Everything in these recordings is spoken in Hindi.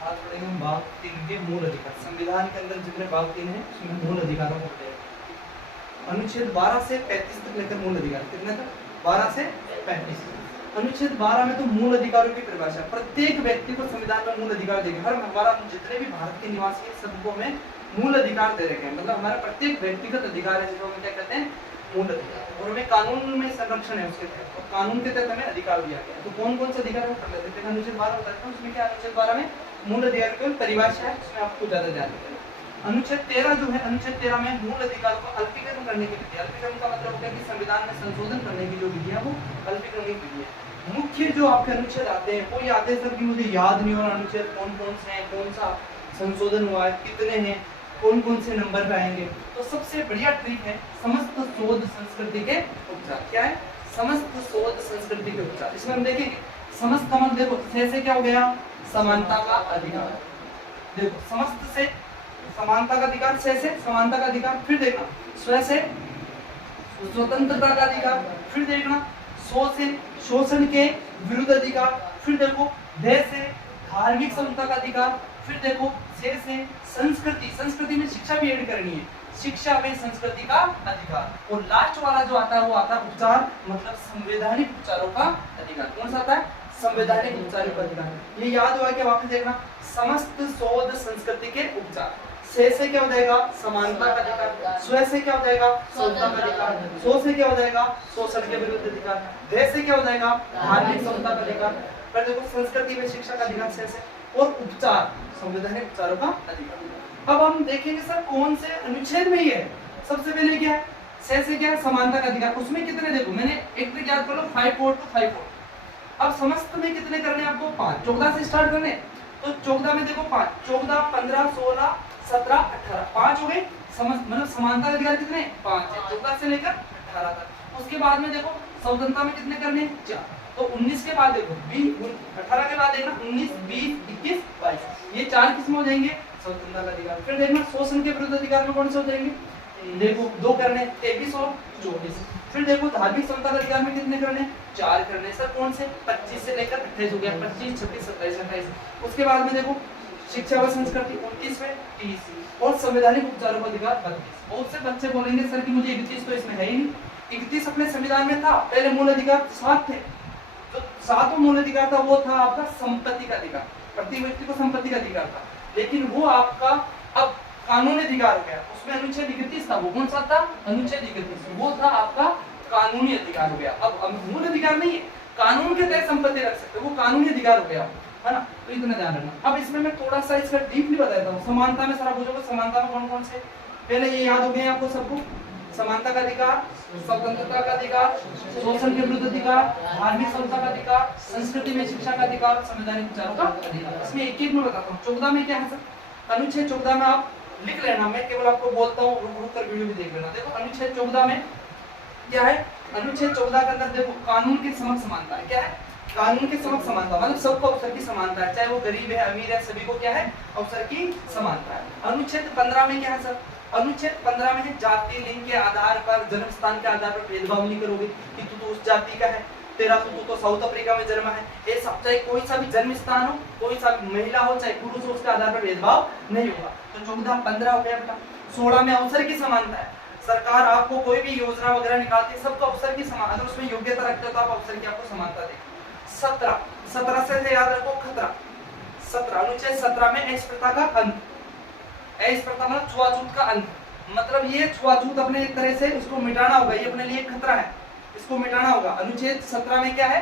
आज पढ़ेंगे हम भाग 3 के मूल अधिकार। संविधान के अंदर जितने भाग 3 हैं उसमें मूल अधिकारों को पढ़ेंगे। अनुच्छेद 12 से 35 तक लेकर मूल अधिकार कितने तक? 12 से 35। अनुच्छेद 12 में तो मूल अधिकारों की परिभाषा, प्रत्येक व्यक्ति को संविधान में मूल अधिकार देगा। हर हमारा जितने भी भारत के निवासी हैं सबको हमें मूल अधिकार दे रखे हैं, मतलब हमारा प्रत्येक व्यक्तिगत अधिकार है जिसको हम क्या कहते हैं? मूल अधिकार। और हमें कानून में संरक्षण है उसके तहत, तो कानून के तहत हमें अधिकार दिया गया है। तो कौन कौन से अधिकार हम कर लेते हैं? अनुच्छेद 12 बताते हैं उसमें क्या? अनुच्छेद 12 में मूल अधिकार की परिभाषा है, उसमें आपको ज्यादा ध्यान देना। अनुच्छेद 13 जो है, अनुच्छेद 13 में मूल अधिकार को अल्पीकरण करने की विधि। अल्पीकरण का मतलब होता है कि संविधान में संशोधन करने की जो विधि है वो अल्पीकरण की विधि है। मुख्य जो आपके अनुच्छेद आते हैं वो ये आते हैं सर कि मुझे याद नहीं हो रहा अनुच्छेद कौन कौन से हैं, कौन सा संशोधन हुआ है, कितने हैं, कौन कौन से नंबर पे आएंगे। तो सबसे बढ़िया ट्रिक है समस्त शोध संस्कृति के उपचार। क्या है? समस्त शोध संस्कृति के उपचार। इसमें हम देखेंगे समस्त का मतलब देखो से क्या हो गया? समानता का अधिकार। देखो समस्त से समानता का अधिकार, से समानता का अधिकार, फिर देखना स्व से स्वतंत्रता का अधिकार, फिर देखना सो से शोषण के विरुद्ध अधिकार, फिर देखो दे से धार्मिक समता का अधिकार, फिर देखो से संस्कृति, संस्कृति में शिक्षा भी ऐड करनी है, शिक्षा में संस्कृति का अधिकार। और लास्ट वाला जो आता है वो आता है उपचार, मतलब संवैधानिक उपचारों का अधिकार। कौन सा आता है? संवैधानिक उपचारों का अधिकार। ये याद हुआ कि वापस देखना समस्त शोध संस्कृति के उपचार। से क्या हो जाएगा? समानता का अधिकार। स्व से क्या हो जाएगा? समता का अधिकार। सो से क्या हो जाएगा? शोषण के विरुद्ध अधिकार। दे से क्या हो जाएगा? धार्मिक समता का अधिकार। फिर देखो संस्कृति में शिक्षा का अधिकार से और उपचार संवैधानिक उपचारों का अधिकार। अब हम देखेंगे सर कौन से अनुच्छेद में ही है। सबसे पहले क्या है? से क्या है? समानता का अधिकार। उसमें कितने देखो मैंने एक ट्रिक याद कर लो 5 to 5। अब समस्त में कितने करने आपको? 5। 14 से स्टार्ट करने, तो 14 में देखो 5, 14, 15, 16, 17, 18, 5 हो गए। मतलब समानता का अधिकार कितने? 5 है, 14 से लेकर 18 तक। उसके बाद में देखो स्वतंत्रता में कितने करने? 4। तो 19 के बाद देखो 18 के बाद देखना 19, 20, 21, 22, ये 4 किस्में हो जाएंगे स्वतंत्रता का अधिकार। फिर देखना शोषण के विरुद्ध अधिकार में कौन से हो जाएंगे? देखो 2 करने, 23 और 24। फिर देखो धार्मिक समता का अधिकार में कितने करने? 4 करने। सर कौन से? 25 से लेकर 28 हो गया, 25, 26, 27, 28। उसके बाद में देखो शिक्षा व संस्कृति 29वें, 30 और संवैधानिक उपचारों का अधिकार 32। बहुत से बच्चे बोलेंगे सर कि मुझे 31 तो इसमें है ही नहीं। 31 अपने संविधान में था, पहले मूल अधिकार 7 थे। जो 7वां मूल अधिकार था वो था आपका संपत्ति का अधिकार, प्रति व्यक्ति को संपत्ति का अधिकार था, लेकिन वो आपका अब कानूनी अधिकार हो गया। उसमें अनुच्छेद 31 था, वो कौन सा था? अनुच्छेद 31, वो था आपका कानूनी अधिकार हो गया। अब मूल अधिकार नहीं है, कानून के तहत संपत्ति रख सकते, वो कानूनी अधिकार हो गया, है ना? तो इतना ध्यान रखना। अब इसमें मैं थोड़ा सा इसका डीपली बताता हूँ। समानता में सारा पूछोगे समानता में कौन कौन से? पहले ये याद हो गए आपको सबको, समानता का अधिकार, स्वतंत्रता का अधिकार, शोषण के विरुद्ध अधिकार, धार्मिक समता का अधिकार, संस्कृति में शिक्षा का अधिकार, संवैधानिक उपचारों का अधिकार। इसमें एक एक में बताता हूँ। 14 में क्या है सर? अनुच्छेद 14 में आप लिख लेना, मैं केवल आपको बोलता हूँ, रुक कर वीडियो भी देख लेना। देखो अनुच्छेद 14 में क्या है? अनुच्छेद 14 के अंदर देखो कानून के समक्ष समानता है। क्या है? कानून के समक्ष समानता, मतलब सबको अवसर की समानता है, चाहे वो गरीब है अमीर है, सभी को क्या है? अवसर की समानता है। अनुच्छेद 15 में क्या है सर? अनुच्छेद 15 में है जाति लिंग के आधार पर, जन्म स्थान के आधार पर भेदभाव नहीं करोगे कि तू तो उस जाति का है, तेरा तू तो साउथ अफ्रीका में जन्मा है। ये सब चाहे कोई सा भी जन्म स्थान हो, कोई सा भी महिला हो चाहे पुरुष हो, उसके आधार पर भेदभाव नहीं होगा। तो 14, 15 हो गया बेटा। 16 में अवसर की समानता है। सरकार आपको कोई भी योजना वगैरह निकालती है, सबको अवसर की समानता, अगर उसमें योग्यता रखते हो तो आप अवसर की आपको समानता देगी। 17 से याद रखो खतरा। 17 अनुच्छेद 17 में एस प्रथा का अंत। एस प्रथा मतलब छुआछूत का अंत, मतलब ये छुआछूत अपने एक तरह से उसको मिटाना होगा, ये अपने लिए खतरा है, इसको मिटाना होगा। अनुच्छेद 17 में क्या है?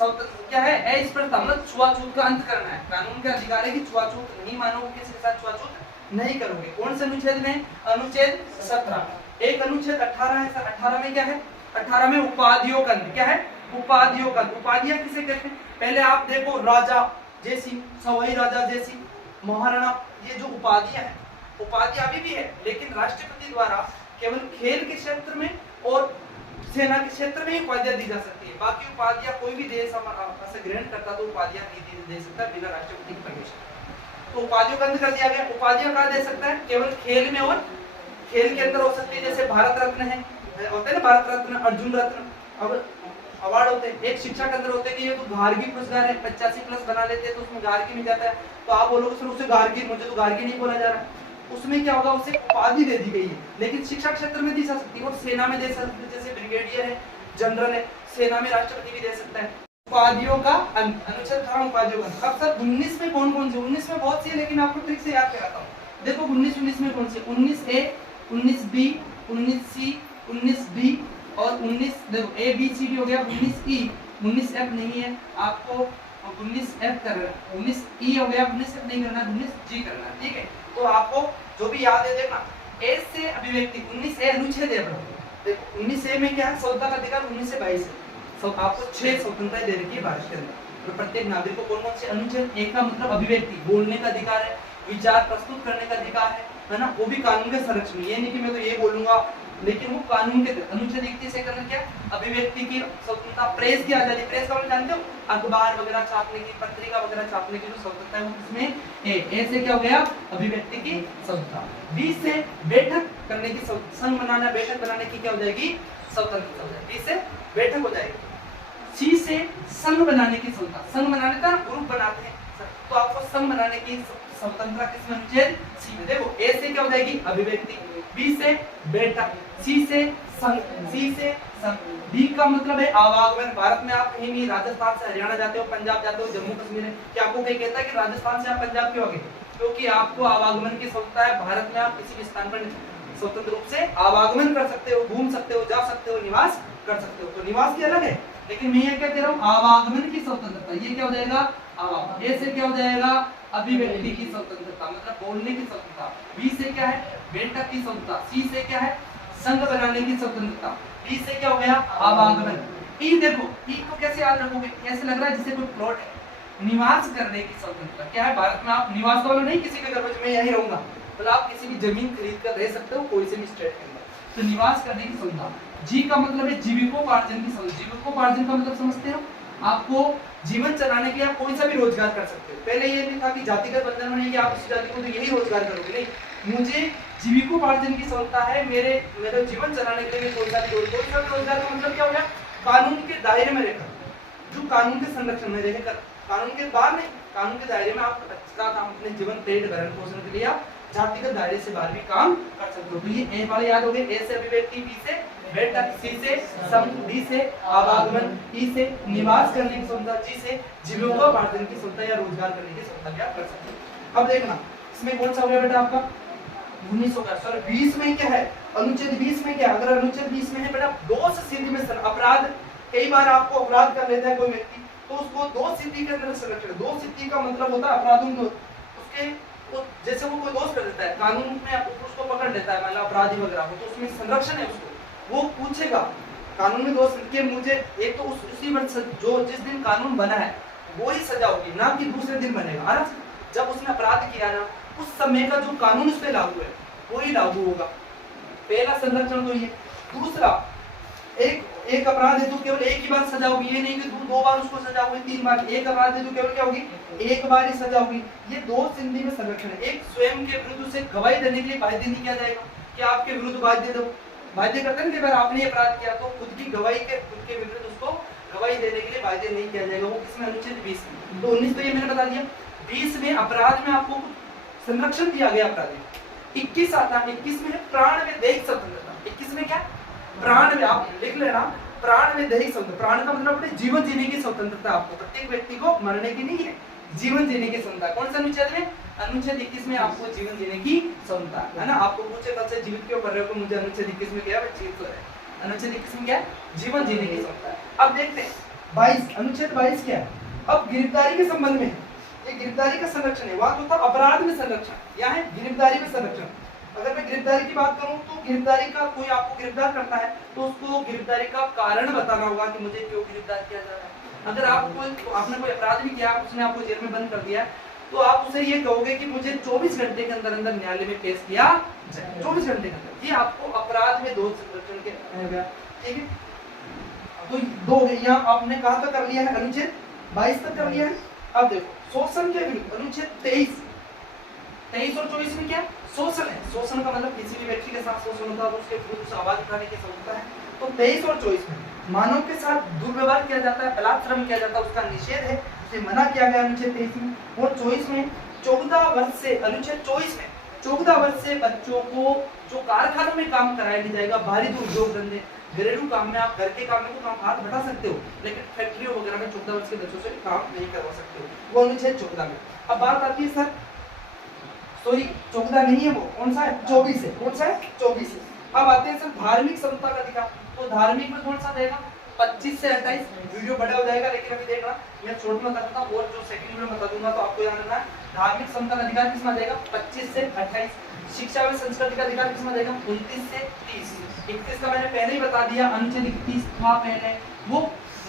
क्या है? एस प्रथा मतलब छुआछूत का अंत करना है। कानून का अधिकार है कि छुआछूत नहीं मानोगे, किसी के साथ छुआछूत नहीं करोगे। कौन से अनुच्छेद में? अनुच्छेद 17। एक अनुच्छेद 18 है सर। 18 में क्या है? 18 में उपाधियों का अंत। क्या है? उपाधियों का। उपाधियां किसे कहते हैं? पहले आप देखो राजा जैसी, सवाई राजा जैसी, महाराणा, ये जो उपाधियां हैं, उपाधियां अभी भी है, लेकिन राष्ट्रपति द्वारा केवल खेल के क्षेत्र में और सेना के क्षेत्र में ही उपाधियां दी जा सकती है। बाकी उपाधियां कोई भी देश ऐसे ग्रहण करता तो उपाधियां नहीं दे सकता बिना राष्ट्रपति की परमिशन। तो उपाधियों का अंत कर दिया गया। उपाधियां कहाँ दे सकता है? केवल खेल में, और खेल के अंदर हो सकती है, जैसे भारत रत्न है, होते हैं ना भारत रत्न, अर्जुन रत्न। अब अवार्ड होते हैं। एक शिक्षा के अंदर होते हैं कि ये तो गार्गी पुरस्कार है, 85+ बना लेते हैं तो उसमें गार्गी मिल जाता है, तो आप बोलोगे सर उसे गार्गी, मुझे तो गार्गी नहीं बोला जा रहा है, उसमें क्या होगा, उसे उपाधि दे दी गई है। लेकिन शिक्षा क्षेत्र में दी जा सकती है और सेना में दे सकती है, जैसे ब्रिगेडियर है, जनरल है, सेना में राष्ट्रपति भी दे सकता है। उपाधियों का अनुच्छेद 18 उपाधियों का। अब सर 19 में कौन कौन से, 19 में बहुत सी है लेकिन आपको ट्रिक से याद कराता हूँ। देखो 19 में कौन सी, 19A, 19B, 19C, 19D और 19, देखो ABCD हो गया, 19E, 19F नहीं है आपको, 19F करना है, 19E हो गया, 19F नहीं करना, 19G करना है, ठीक है। तो आपको जो भी याद है देखना, ए से अभिव्यक्ति, 19A अनुच्छेद है, देखो 19A में क्या है, स्वतंत्रता का अधिकार 19 से 22 है, सब आपको 6 स्वतंत्रताएं दे रखी है भारत के अंदर। तो प्रत्येक नागरिक को कौन कौन से, अनुच्छेद 1 का मतलब अभिव्यक्ति, बोलने का अधिकार है, विचार प्रस्तुत करने का अधिकार है ना, वो भी कानून के संरक्षण। ये नहीं कि मैं तो ये बोलूंगा, लेकिन वो कानून के तहत। अनुच्छेद 31 से करना क्या, अभिव्यक्ति की स्वतंत्रता, प्रेस की आजादी, प्रेस का मतलब जानते हो, अखबार वगैरह छापने की, पत्रिका वगैरह छापने की जो स्वतंत्रता है वो इसमें ए से क्या हो गया, अभिव्यक्ति की स्वतंत्रता। बी से बैठक करने की, संघ बनाना, बैठक बनाने की क्या हो जाएगी, स्वतंत्रता हो जाएगी, बी से बैठक हो जाएगी। सी से संघ बनाने की स्वतंत्रता, संघ बनाने का ग्रुप बनाते हैं तो आपको संघ बनाने की स्वतंत्रता किसमें, अनुच्छेद सी में। देखो ए से क्या हो जाएगी, अभिव्यक्ति, बी से बैठक, सी से संघ, सी से संघ, डी का मतलब है आवागमन। भारत में आप कहीं भी राजस्थान से हरियाणा जाते हो, पंजाब जाते हो, जम्मू कश्मीर है, क्या आपको कोई कहता है कि राजस्थान से आप पंजाब क्यों आ गए, क्योंकि आपको आवागमन की स्वतंत्रता है। भारत में आप किसी भी स्थान पर स्वतंत्र रूप से आवागमन कर सकते हो, घूम सकते हो, जा सकते हो, निवास कर सकते हो। तो निवास की अलग है, लेकिन मैं ये क्या कह रहा हूँ, आवागमन की स्वतंत्रता, ये क्या हो जाएगा, आवागमन। ए से क्या हो जाएगा, अभिव्यक्ति की स्वतंत्रता, मतलब बोलने की स्वतंत्रता। बी से क्या है, बैठक की स्वतंत्रता। सी से क्या है, संघ बनाने की स्वतंत्रता। डी से क्या हो गया, आवागमन। ई देखो, ई को कैसे याद रखोगे, ऐसे लग रहा है जैसे कोई प्लॉट है, निवास करने की स्वतंत्रता। क्या है, भारत में आप निवास वालों नहीं, किसी के घर में मैं यहीं रहूंगा, मतलब आप किसी भी जमीन खरीद कर रह सकते हो कोई से भी स्टेट के अंदर, तो निवास करने की स्वतंत्रता। जी का मतलब है जीविकोपार्जन की स्वतंत्रता। जीविकोपार्जन का मतलब समझते हो, आपको जीवन चलाने के लिए आप कोई सा भी रोजगार कर सकते हो। पहले ये नहीं था कि जातिगत बंधन में नहीं कि आप इस जाति को तो यही रोजगार करोगे, नहीं, मुझे जीविकोपार्जन की स्वतंत्रता है, मेरे जीवन चलाने के लिए कोई सा भी रोजगार का मतलब क्या हो गया, कानून के दायरे में रहकर, जो कानून के संरक्षण में रहकर, कानून के बाहर नहीं, कानून के दायरे में आप अच्छा काम, अपने जीवन पेट भरण पोषण के लिए आप जातिगत दायरे से बाहर भी काम कर सकते हो। तो ये ए वाले याद हो गए, ए से अभिव्यक्ति, बी से बैठक, सी से संघ, डी से आवागमन, ई से निवास करने की स्वतंत्रता, जी से जीविकोपार्जन की स्वतंत्रता या रोजगार करने की स्वतंत्रता भी आप कर सकते हो। अब देखना इसमें कौन सा हो गया बेटा आपका 19 हो गया। सर 20 में क्या है, अनुच्छेद 20 में क्या, अगर अनुच्छेद 20 में है बेटा दोष सिद्धि में अपराध, कई बार आपको अपराध कर लेता है कोई व्यक्ति, तो उसको दोष सिद्धि के अंदर संरक्षण। दोष सिद्धि का मतलब होता है अपराधों को, उसके तो जैसे वो कोई दोष कर देता है, कानून में उसको पकड़ लेता है, मतलब अपराधी वगैरह को, तो उसमें संरक्षण है उसको, वो पूछेगा कानून में दोष के, मुझे एक तो उसी वर्ष जो जिस दिन कानून बना है वो ही सजा होगी, ना कि दूसरे दिन बनेगा, है ना। जब उसने अपराध किया ना, उस समय का जो कानून उस पे लागू है वो ही लागू होगा। पहला संरक्षण तो ये। दूसरा, एक अपराध है तो केवल एक ही बार सजा होगी, ये नहीं कि दो बार उसको सजा होगी, 3 बार। एक अपराध है तो केवल क्या होगी, एक बार ही सजा होगी। ये दो सिंधी में संरक्षण है। एक स्वयं के विरुद्ध उसे गवाही देने के लिए बाध्य नहीं किया जाएगा कि आपके विरुद्ध बाध्य दो, बाध्य करते हैं कि अगर आपने अपराध किया तो खुद की गवाही के, खुद के विरुद्ध उसको गवाही देने के लिए बाध्य नहीं किया जाएगा। वो किसमें, अनुच्छेद 20 में। तो 19 तो ये मैंने बता दिया। 20 में अपराध में आपको संरक्षण दिया गया अपराधी। 21 आता है, 21 में प्राण में दैहिक स्वतंत्रता। 21 में क्या, प्राण में, आप लिख लेना, प्राण में दैहिक स्वतंत्रता। प्राण का मतलब अपने जीवन जीने की स्वतंत्रता, आपको प्रत्येक व्यक्ति को मरने की नहीं है, जीवन जीने की स्वतंत्रता। कौन सा अनुच्छेद में, अनुच्छेद 21 में आपको जीवन जीने की स्वतंत्रता है ना। आपको पूछे कल से जीवित क्यों कर रहे हो, तो मुझे अनुच्छेद 21 में क्या है, जीवित है। अनुच्छेद 21 में क्या है, जीवन जीने की स्वतंत्रता है। अब देखते हैं 22, अनुच्छेद 22 क्या है। अब गिरफ्तारी के संबंध में, ये गिरफ्तारी का संरक्षण है, वहां तो था अपराध में संरक्षण, यहाँ है गिरफ्तारी में संरक्षण। अगर मैं गिरफ्तारी की बात करूं तो गिरफ्तारी का, कोई आपको गिरफ्तार करता है तो उसको गिरफ्तारी का कारण बताना होगा कि मुझे क्यों गिरफ्तार किया जा रहा है। अगर आपने कोई अपराध भी किया, उसने आपको जेल में बंद कर दिया, तो आप उसे ये कहोगे कि मुझे 24 घंटे के अंदर अंदर न्यायालय में पेश किया जाए, 24 घंटे के अंदर। ये आपको अपराध में दोष संरक्षण के हो गया, ठीक है। तो दो यहाँ आपने कहाँ तक कर लिया है, अनुच्छेद 22 तक कर लिया है। अब देखो शोषण के विरुद्ध, अनुच्छेद 23 और 24 में क्या शोषण है। शोषण का मतलब किसी भी व्यक्ति के साथ शोषण होता है तो उसके विरुद्ध आवाज उठाने की स्वतंत्रता है। तो 23 और 24 में मानव के साथ दुर्व्यवहार किया जाता है, बलात्श्रम किया जाता है, उसका निषेध है, उसे मना किया गया अनुच्छेद 23 में। और 24 में 14 वर्ष से, अनुच्छेद 24 में 14 वर्ष से बच्चों को जो कारखानों में काम कराया नहीं जाएगा, बाहरी जो उद्योग धंधे घरेलू काम में, आप घर के काम में तो काम हाथ बढ़ा सकते हो, लेकिन फैक्ट्रियों वगैरह में 14 वर्ष के बच्चों से काम नहीं करवा सकते हो, वो अनुच्छेद 14 में। अब बात आती है सर, सॉरी 14 नहीं है, वो कौन सा है, 24 है, कौन सा है, 24 है। अब आते हैं सर धार्मिक समता का अधिकार, तो धार्मिक में कौन सा देगा, 25 से 28। वीडियो बड़ा हो जाएगा लेकिन अभी देखना मैं शॉर्ट में बता दूंगा और जो सेकंड में बता दूंगा, तो आपको याद रखना है धार्मिक समता का अधिकार किसमें देगा, 25 से 28। शिक्षा व संस्कृति का अधिकार किसमें देगा, 29 से 30। 31 का मैंने पहले ही बता दिया, अनुच्छेद 31 था पहले, वो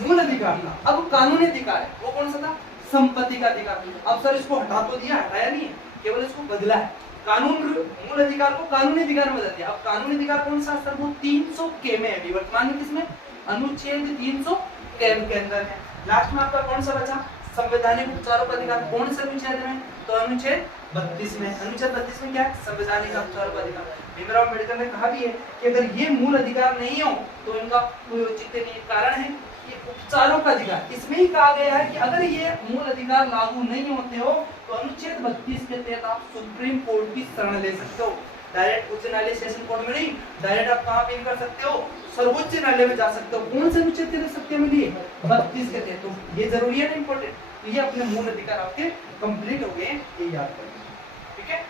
मूल अधिकार था। अब कानूनी अधिकार है, वो कौन सा था, संपत्ति का अधिकार। अब सर इसको हटा तो दिया, हटाया नहीं है, केवल इसको बदला है, कानून मूल अधिकार को कानूनी अधिकार में बदल दिया। अब कानूनी अधिकार कौन सा सर, वो 300 के में है, वर्तमान में किसमें, अनुच्छेद 300 के अंदर है। लास्ट में आपका कौन सा बचा, संवैधानिक उपचारों का अधिकार, कौन से अनुच्छेद में, तो अनुच्छेद 32 में। अनुच्छेद 32 में क्या है, संवैधानिक उपचारों का अधिकार। भीमराव अम्बेडकर ने कहा भी है कि अगर ये मूल अधिकार नहीं हो तो इनका कोई औचित्य नहीं। कारण है कि उपचारों का अधिकार, इसमें ही कहा गया है कि अगर ये मूल अधिकार लागू नहीं होते हो तो अनुच्छेद 32 के तहत आप सुप्रीम कोर्ट की शरण ले सकते हो। डायरेक्ट उच्च न्यायालय सेशन कोर्ट में नहीं, डायरेक्ट आप कहां अपील कर सकते हो, सर्वोच्च न्यायालय में जा सकते हो। कौन से अनुच्छेद के सत्य में लिए, 32 के तहत। तो ये जरूरी है ना, इंपॉर्टेंट। तो ये अपने मूल अधिकार आपके कंप्लीट हो गए, ये याद करें, ठीक है।